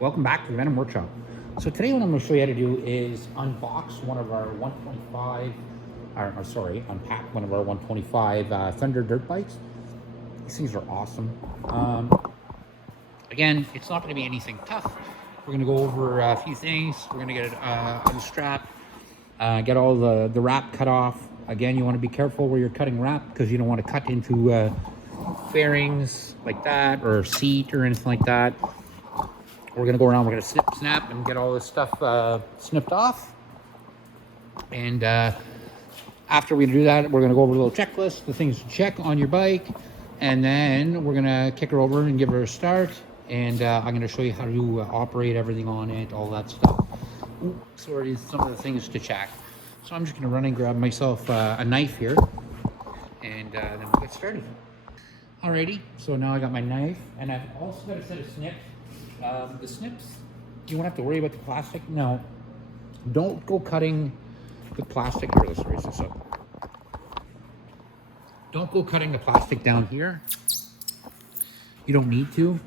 Welcome back to the Venom Workshop. So today what I'm going to show you how to do is unbox one of our 125, unpack one of our 125 Thunder dirt bikes. These things are awesome. Again, it's not going to be anything tough. We're going to go over a few things. We're going to get it unstrapped, get all the wrap cut off. Again, you want to be careful where you're cutting wrap because you don't want to cut into fairings like that or seat or anything like that. We're going to go around, we're going to snip, snap, and get all this stuff snipped off. And after we do that, we're going to go over a little checklist, the things to check on your bike. And then we're going to kick her over and give her a start. And I'm going to show you how to operate everything on it, all that stuff. So it is some of the things to check. So I'm just going to run and grab myself a knife here. And then we'll get started. Alrighty, so now I got my knife. And I've also got a set of snips. The snips, you won't have to worry about the plastic. No, don't go cutting the plastic. Here, let's raise this up. Don't go cutting the plastic down here. You don't need to.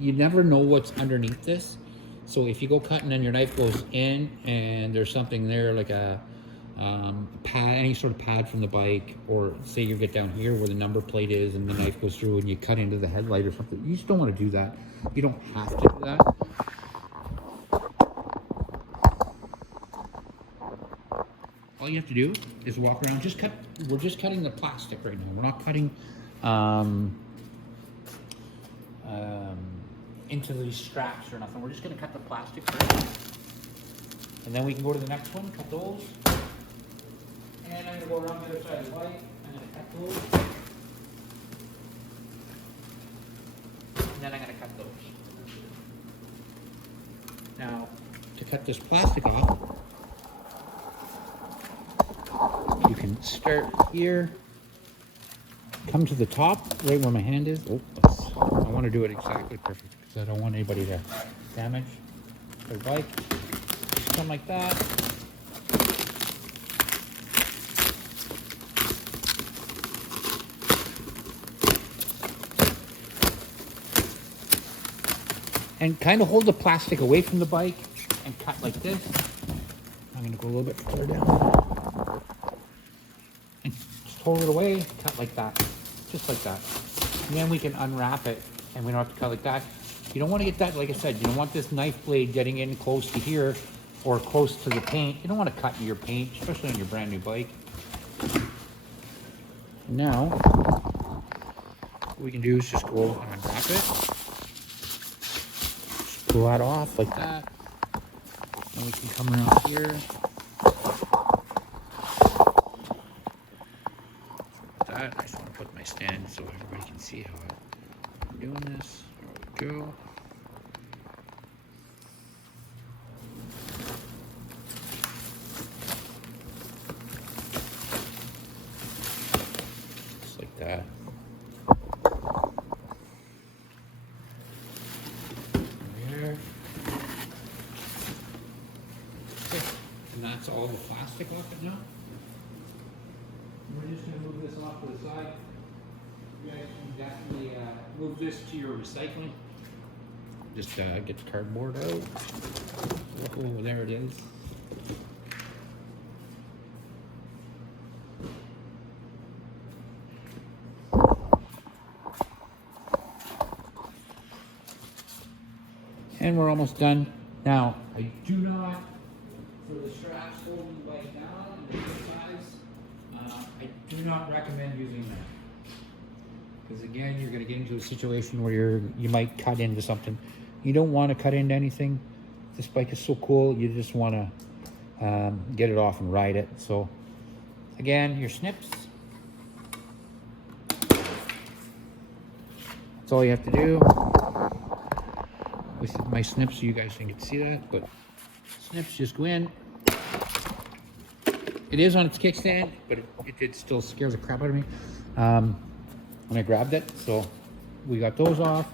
You never know what's underneath this. So if you go cutting and your knife goes in and there's something there like a pad, any sort of pad from the bike, or say you get down here where the number plate is and the knife goes through and you cut into the headlight or something, you just don't want to do that. You don't have to do that. All you have to do is walk around, just cut. We're just cutting the plastic right now. We're not cutting into these straps or nothing. We're just going to cut the plastic first, and then we can go to the next one, cut those. And I'm going to go around the other side of the bike. I'm going to cut those. And then I'm going to cut those. Now, to cut this plastic off, you can start here, come to the top, right where my hand is. Oh, I want to do it exactly perfect because I don't want anybody to damage their bike. Something like that. And kind of hold the plastic away from the bike and cut like this. I'm going to go a little bit further down. And just hold it away, cut like that. Just like that. And then we can unwrap it and we don't have to cut like that. You don't want to get that, like I said, you don't want this knife blade getting in close to here or close to the paint. You don't want to cut your paint, especially on your brand new bike. Now, what we can do is just go and unwrap it. Pull that off like that. And we can come around here. That, I just want to put my stand so everybody can see how I'm doing this. There we go. Just like that. And that's all the plastic off it now. We're just going to move this off to the side. You guys can definitely move this to your recycling. Just get the cardboard out. Oh, there it is. And we're almost done. Now, I do not, for the straps holding the bike down and the size, I do not recommend using that. Because again, you're going to get into a situation where you might cut into something. You don't want to cut into anything. This bike is so cool, you just want to get it off and ride it. So again, your snips. That's all you have to do. With my snips, so you guys can see that, but snips just go in. It is on its kickstand, but it still scares the crap out of me when I grabbed it. So we got those off.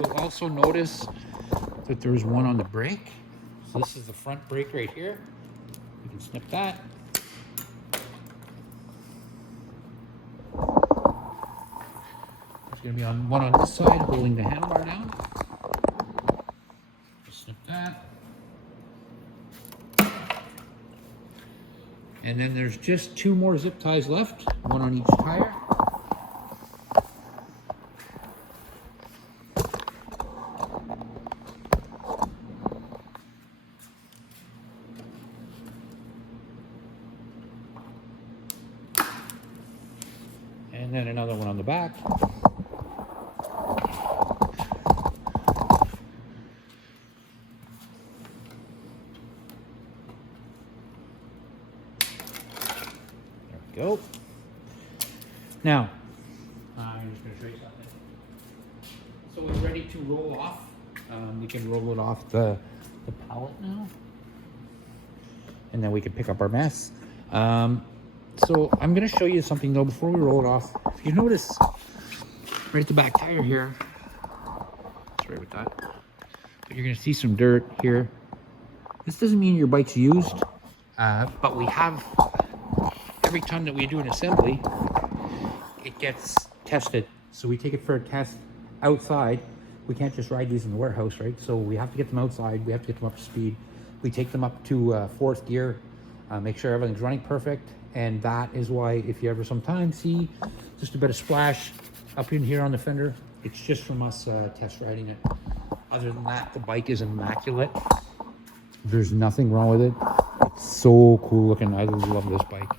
You'll also notice that there's one on the brake. So this is the front brake right here. You can snip that. going to be on one on this side, holding the handlebar down. Just snip that. And then there's just 2 more zip ties left, one on each tire. And then another one on the back. There we go. Now, I'm just going to show you something. So it's ready to roll off. We can roll it off the pallet now. And then we can pick up our mess. So I'm going to show you something though before we roll it off. If you notice, right at the back tire here, sorry about that, but you're going to see some dirt here. This doesn't mean your bike's used, but we have, every time that we do an assembly, it gets tested. So we take it for a test outside. We can't just ride these in the warehouse, right? So we have to get them outside. We have to get them up to speed. We take them up to 4th gear, make sure everything's running perfect. And that is why if you ever sometimes see just a bit of splash up in here on the fender, it's just from us test riding it. Other than that, the bike is immaculate. There's nothing wrong with it. It's so cool looking. I love this bike.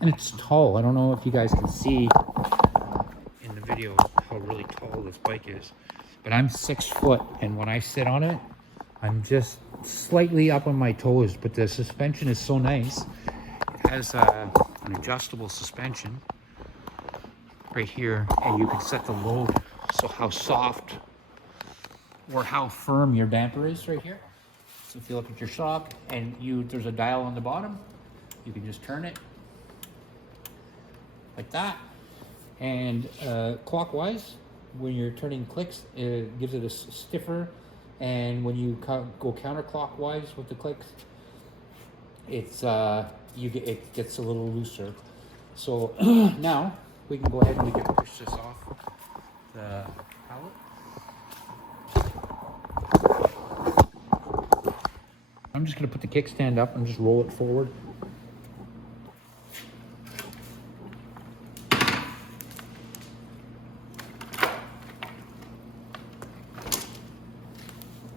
And it's tall. I don't know if you guys can see in the video how really tall this bike is. But I'm 6 foot, and when I sit on it, I'm just slightly up on my toes. But the suspension is so nice. Has an adjustable suspension right here, and you can set the load, so how soft or how firm your damper is right here. So if you look at your shock and there's a dial on the bottom, you can just turn it like that, and clockwise when you're turning clicks, it gives it a stiffer, and when you go counterclockwise with the clicks, it's it gets a little looser. So now we can go ahead and we can push this off the pallet. I'm just going to put the kickstand up and just roll it forward.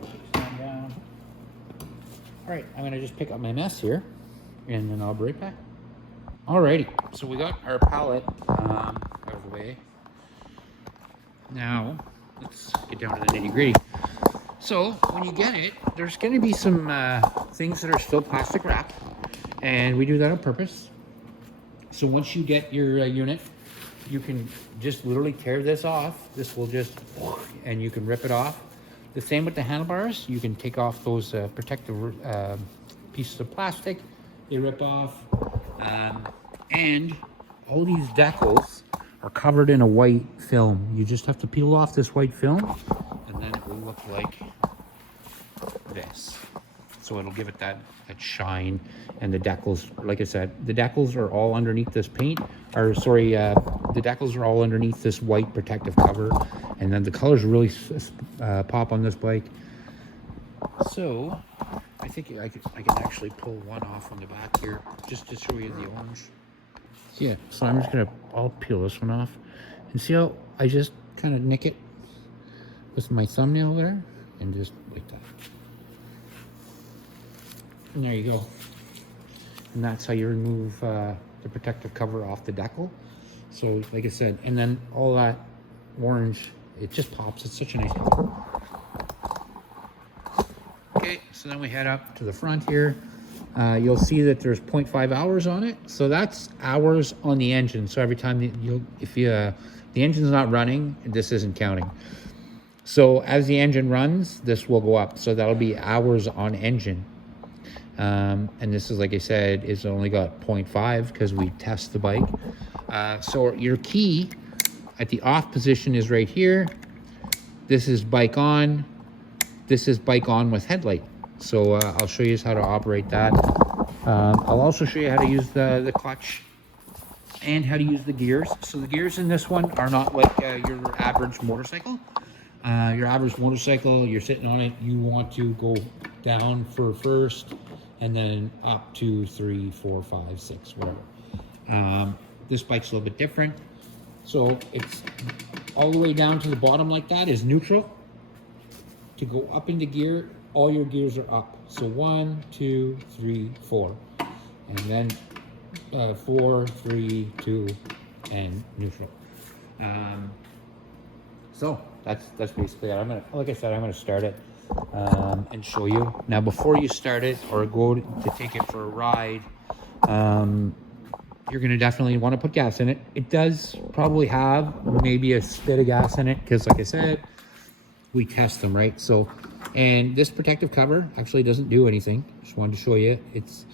Kickstand down. All right, I'm going to just pick up my mess here, and then I'll be right back. Alrighty, so we got our pallet out of the way. Now, let's get down to the nitty-gritty. So, when you get it, there's going to be some things that are still plastic wrap, and we do that on purpose. So once you get your unit, you can just literally tear this off. This will just, and you can rip it off. The same with the handlebars. You can take off those protective pieces of plastic. They rip off. And all these decals are covered in a white film. You just have to peel off this white film, and then it will look like this. So it'll give it that shine. And the decals, like I said, the decals are all underneath this paint. Or sorry, the decals are all underneath this white protective cover. And then the colors really pop on this bike. So I think I can actually pull one off from the back here, just to show you the orange. Yeah, so I'm just I'll peel this one off. And see how I just kind of nick it with my thumbnail there? And just like that. And there you go. And that's how you remove the protective cover off the decal. So like I said, and then all that orange, it just pops. It's such a nice color. Okay, so then we head up to the front here. You'll see that there's 0.5 hours on it. So that's hours on the engine. So every time if the engine's not running, this isn't counting. So as the engine runs, this will go up. So that'll be hours on engine. And this is, like I said, is only got 0.5 because we test the bike. So your key at the off position is right here. This is bike on. This is bike on with headlight. So I'll show you how to operate that. I'll also show you how to use the clutch and how to use the gears. So the gears in this one are not like your average motorcycle. Your average motorcycle, you're sitting on it, you want to go down for first and then up 2, 3, 4, 5, 6, whatever. This bike's a little bit different. So it's all the way down to the bottom like that is neutral. To go up into gear, all your gears are up. So 1, 2, 3, 4. And then 4, 3, 2, and neutral. So that's basically it. Like I said, I'm gonna start it and show you. Now, before you start it or go to take it for a ride, you're gonna definitely want to put gas in it. It does probably have maybe a bit of gas in it because, like I said, we test them, right? So, and this protective cover actually doesn't do anything. Just wanted to show you. It's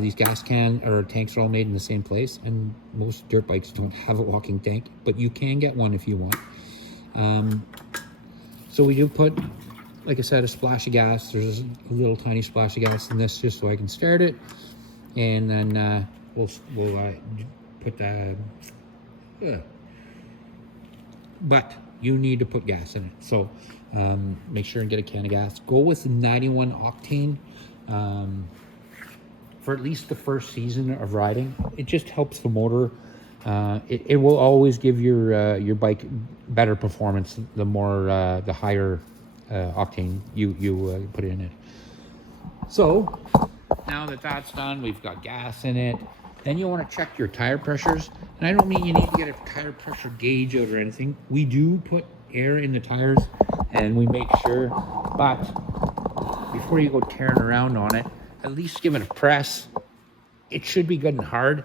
these gas can or tanks are all made in the same place, and most dirt bikes don't have a walking tank, but you can get one if you want. So we do put, like I said, a splash of gas. There's a little tiny splash of gas in this just so I can start it, and then we'll put that. But you need to put gas in it. So make sure and get a can of gas. Go with 91 octane for at least the first season of riding. It just helps the motor. It will always give your bike better performance the more the higher octane you put in it. So now that that's done, we've got gas in it. Then you want to check your tire pressures. And I don't mean you need to get a tire pressure gauge out or anything. We do put air in the tires and we make sure, but before you go tearing around on it, at least give it a press. It should be good and hard.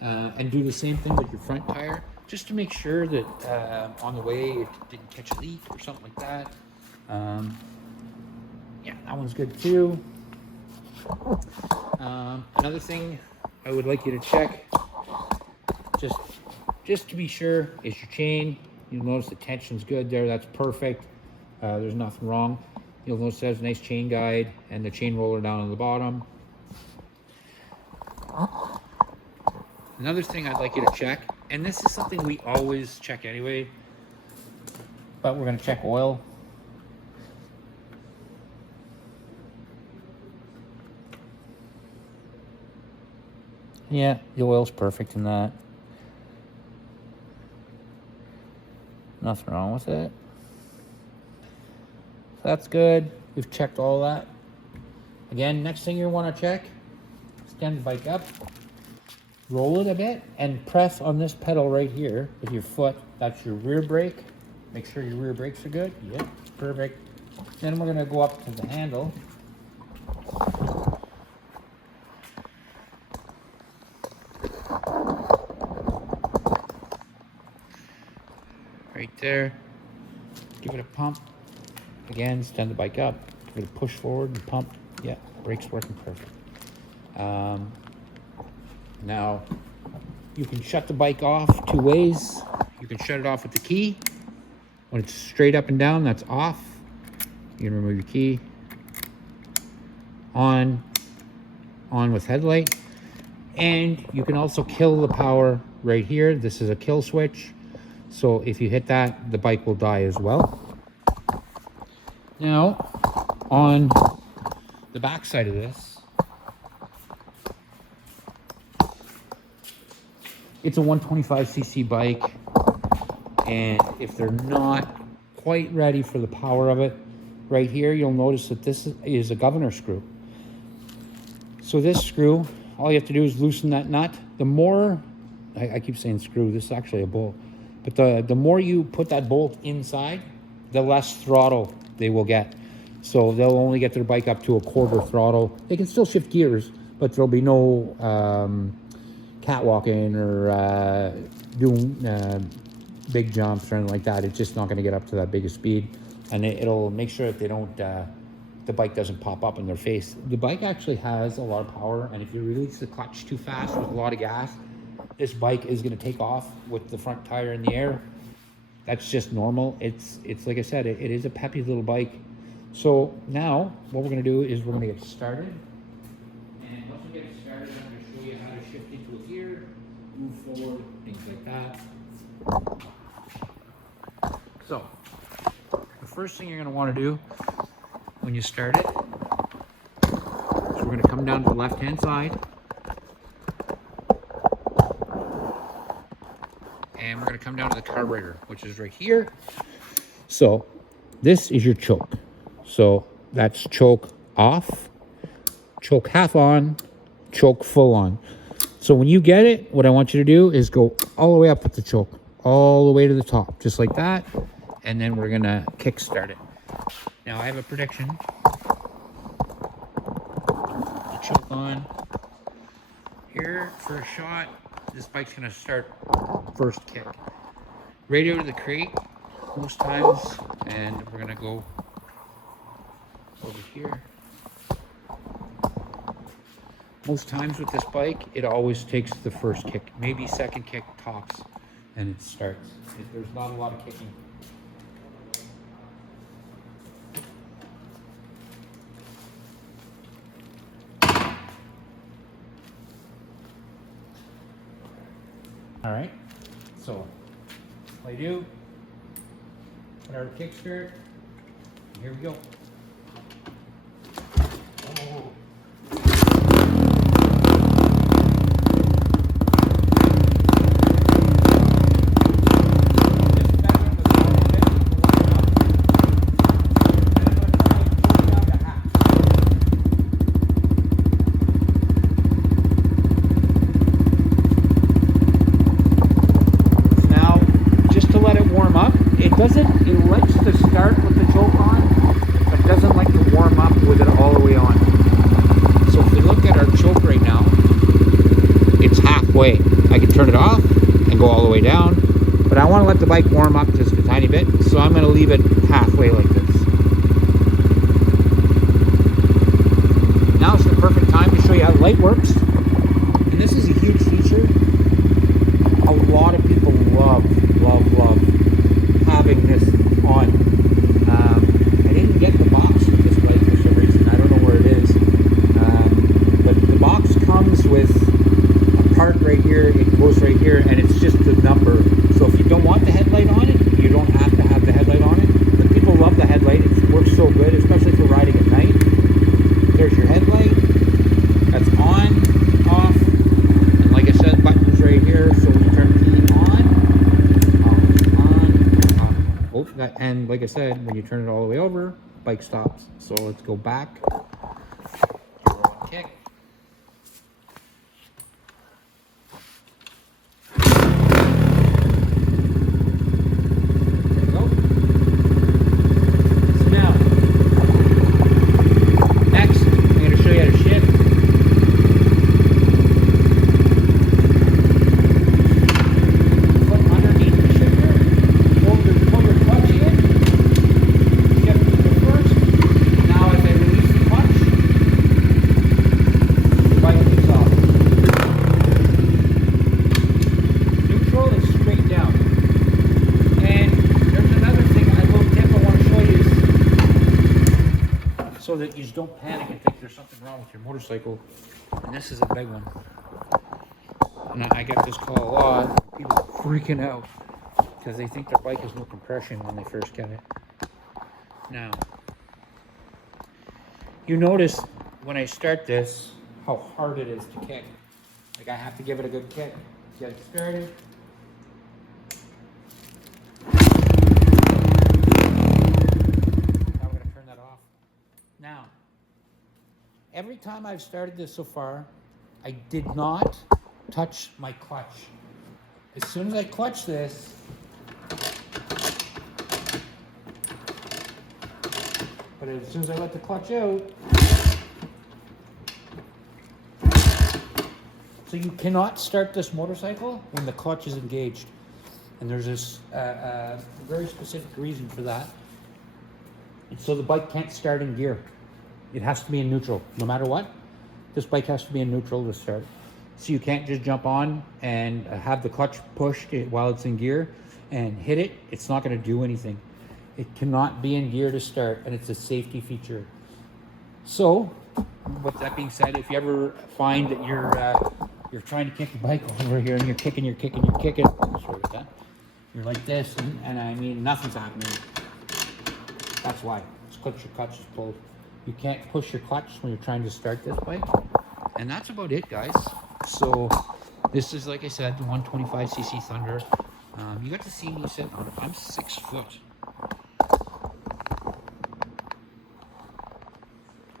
And do the same thing with your front tire, just to make sure that on the way it didn't catch a leak or something like that. Yeah, that one's good too. Another thing I would like you to check, just to be sure, is your chain. You'll notice the tension's good there. That's perfect. There's nothing wrong. You'll notice it has a nice chain guide and the chain roller down on the bottom. Another thing I'd like you to check, and this is something we always check anyway, but we're going to check oil. Yeah, the oil's perfect in that. Nothing wrong with it. So that's good. We've checked all that. Again, next thing you want to check, stand the bike up, roll it a bit, and press on this pedal right here with your foot. That's your rear brake. Make sure your rear brakes are good. Yep, perfect. Then we're going to go up to the handle. Right there. Give it a pump. Again, stand the bike up. Give it a push forward and pump. Yeah, brakes working perfect. Now, you can shut the bike off two ways. You can shut it off with the key. When it's straight up and down, that's off. You can remove your key. On with headlight. And you can also kill the power right here. This is a kill switch. So if you hit that, the bike will die as well. Now, on the back side of this, it's a 125cc bike, and if they're not quite ready for the power of it, right here, you'll notice that this is a governor screw. So this screw, all you have to do is loosen that nut. The more, I keep saying screw, this is actually a bolt, but the more you put that bolt inside, the less throttle they will get. So they'll only get their bike up to a quarter throttle. They can still shift gears, but there'll be no catwalking or doing big jumps or anything like that. It's just not going to get up to that big a speed, and it'll make sure that they don't the bike doesn't pop up in their face. The bike actually has a lot of power, and if you release the clutch too fast with a lot of gas, this bike is going to take off with the front tire in the air. That's just normal. It's like I said, it is a peppy little bike. So now what we're going to do is we're going to get started. And once we get started, I'm going to show you how to shift into a gear, move So, the first thing you're going to want to do when you start it, is we're going to come down to the left-hand side. And we're going to come down to the carburetor, which is right here. So, this is your choke. So, that's choke off, choke half on, choke full on. So when you get it, what I want you to do is go all the way up with the choke, all the way to the top, just like that. And then we're going to kick start it. Now I have a prediction. The choke on here for a shot. This bike's going to start first kick. Radio to the crate most times, and we're going to go over here. Most times with this bike, it always takes the first kick, maybe second kick tops, and it starts. There's not a lot of kicking. All right, so what I do, put our kickstart, and here we go. Oh. It likes to start with the choke on, but it doesn't like to warm up with it all the way on. So if we look at our choke right now, it's halfway. I can turn it off and go all the way down, but I want to let the bike warm up just a tiny bit, so I'm going to leave it halfway like this. Now is the perfect time to show you how light works. And this is a huge feature. A lot of people love having this on. I didn't get the box with this bike for some reason. I don't know where it is. But the box comes with a part right here. It goes right here, and it's just the number. So if you don't want the headlight on it, you don't have to have the headlight on it. But people love the headlight. It works so good, especially for riding at night. There's your headlight. That's on, off, and like I said, buttons right here. So when you turn the key on, and like I said, when you turn it all the way over, bike stops. So let's go back. Kick. There we go. So now, next, I'm going to show you how to shift. Put underneath the shifter, pull your clutch in. So that you just don't panic and think there's something wrong with your motorcycle. And this is a big one. And I get this call a lot. People freaking out because they think their bike has no compression when they first get it. Now, you notice when I start this how hard it is to kick. Like I have to give it a good kick to get it started. Now, every time I've started this so far, I did not touch my clutch. As soon as I clutch this, but as soon as I let the clutch out, so you cannot start this motorcycle when the clutch is engaged. And there's this very specific reason for that. And so the bike can't start in gear. It has to be in neutral, no matter what. This bike has to be in neutral to start. So you can't just jump on and have the clutch pushed while it's in gear and hit it. It's not going to do anything. It cannot be in gear to start, and it's a safety feature. So, with that being said, if you ever find that you're trying to kick the bike over here and you're kicking, sorry about that. you're like this, and I mean, nothing's happening. That's why. It's clutch, your clutch is pulled. You can't push your clutch when you're trying to start this bike. And that's about it, guys. So this is, like I said, the 125cc Thunder. You got to see me sit on it. I'm 6 foot.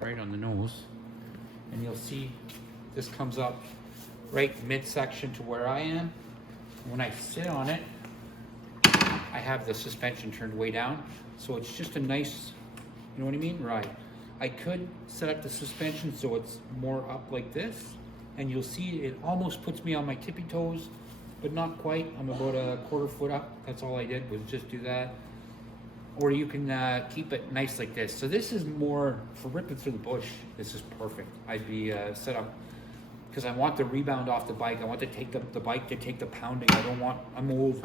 Right on the nose. And you'll see this comes up right midsection to where I am. When I sit on it, I have the suspension turned way down. So it's just a nice, you know what I mean? Right. I could set up the suspension so it's more up like this, and you'll see it almost puts me on my tippy toes, but not quite. I'm about a 1/4 foot up. That's all I did was just do that. Or you can keep it nice like this. So this is more for ripping through the bush. This is perfect. I'd be set up because I want the rebound off the bike. I want to take the bike to take the pounding. I'm old,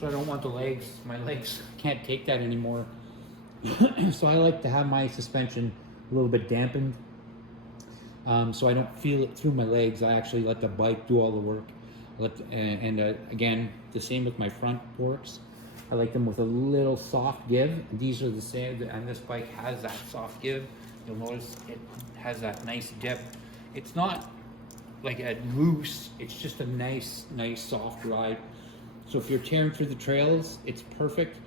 so I don't want the legs. My legs can't take that anymore. So I like to have my suspension a little bit dampened, so I don't feel it through my legs. I actually let the bike do all the work. Again, the same with my front forks. I like them with a little soft give. These are the same, and this bike has that soft give. You'll notice it has that nice dip. It's not like a loose, it's just a nice soft ride. So if you're tearing through the trails, it's perfect.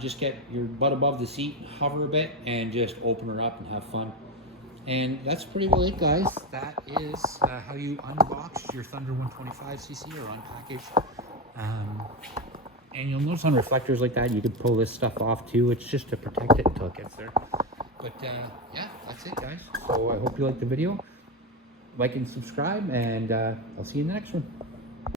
Just get your butt above the seat, hover a bit, and just open her up and have fun. And that's pretty well it, guys. That is how you unbox your Thunder 125cc or unpackage. And you'll notice on reflectors like that, you can pull this stuff off too. It's just to protect it until it gets there. But yeah, that's it, guys. So I hope you liked the video. Like and subscribe, and I'll see you in the next one.